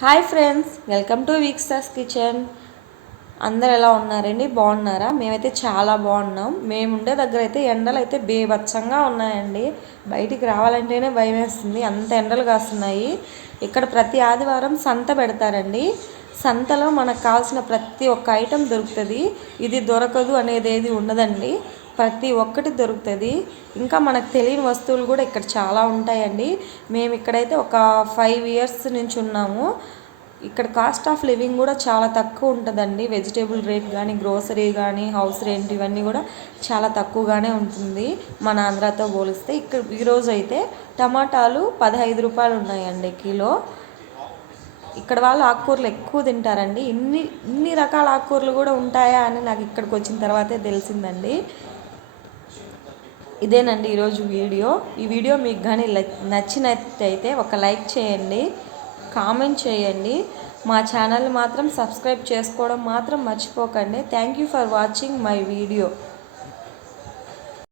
Hi friends welcome to వీక్స్టాస్ kitchen. అందరు ఎలా ఉన్నారండి? బాగున్నారా? మేమైతే చాలా బాగున్నాం. మేము ఉండే దగ్గర అయితే ఎండలు అయితే బేభత్సంగా ఉన్నాయండి. బయటికి రావాలంటేనే భయం వేస్తుంది అంత ఎండలు కాస్తున్నాయి. ఇక్కడ ప్రతి ఆదివారం సంత పెడతారండి. సంతలో మనకు కావాల్సిన ప్రతి ఒక్క ఐటెం దొరుకుతుంది. ఇది దొరకదు అనేది ఏది ఉండదండి. ప్రతి ఒక్కటి దొరుకుతుంది. ఇంకా మనకు తెలియని వస్తువులు కూడా ఇక్కడ చాలా ఉంటాయండి. మేము ఇక్కడైతే ఒక ఫైవ్ ఇయర్స్ నుంచి ఉన్నాము. ఇక్కడ కాస్ట్ ఆఫ్ లివింగ్ కూడా చాలా తక్కువ ఉంటుందండి. వెజిటేబుల్ రేట్ కానీ గ్రోసరీ కానీ హౌస్ రెంట్ ఇవన్నీ కూడా చాలా తక్కువగానే ఉంటుంది. మన ఆంధ్రాతో పోలిస్తే ఇక్కడ ఈరోజు అయితే టమాటాలు పదహైదు రూపాయలు ఉన్నాయండి కిలో. ఇక్కడ వాళ్ళు ఆకుకూరలు ఎక్కువ తింటారండి. ఇన్ని ఇన్ని రకాల ఆకుకూరలు కూడా ఉంటాయా అని నాకు ఇక్కడికి వచ్చిన తర్వాతే తెలిసిందండి. ఇదేనండి ఈరోజు వీడియో. ఈ వీడియో మీకు కానీ నచ్చినట్టయితే ఒక లైక్ చేయండి కామెంట్ చేయండి. మా ఛానల్ మాత్రం సబ్స్క్రైబ్ చేసుకోవడం మాత్రం మర్చిపోకండి. Thank you for watching my video.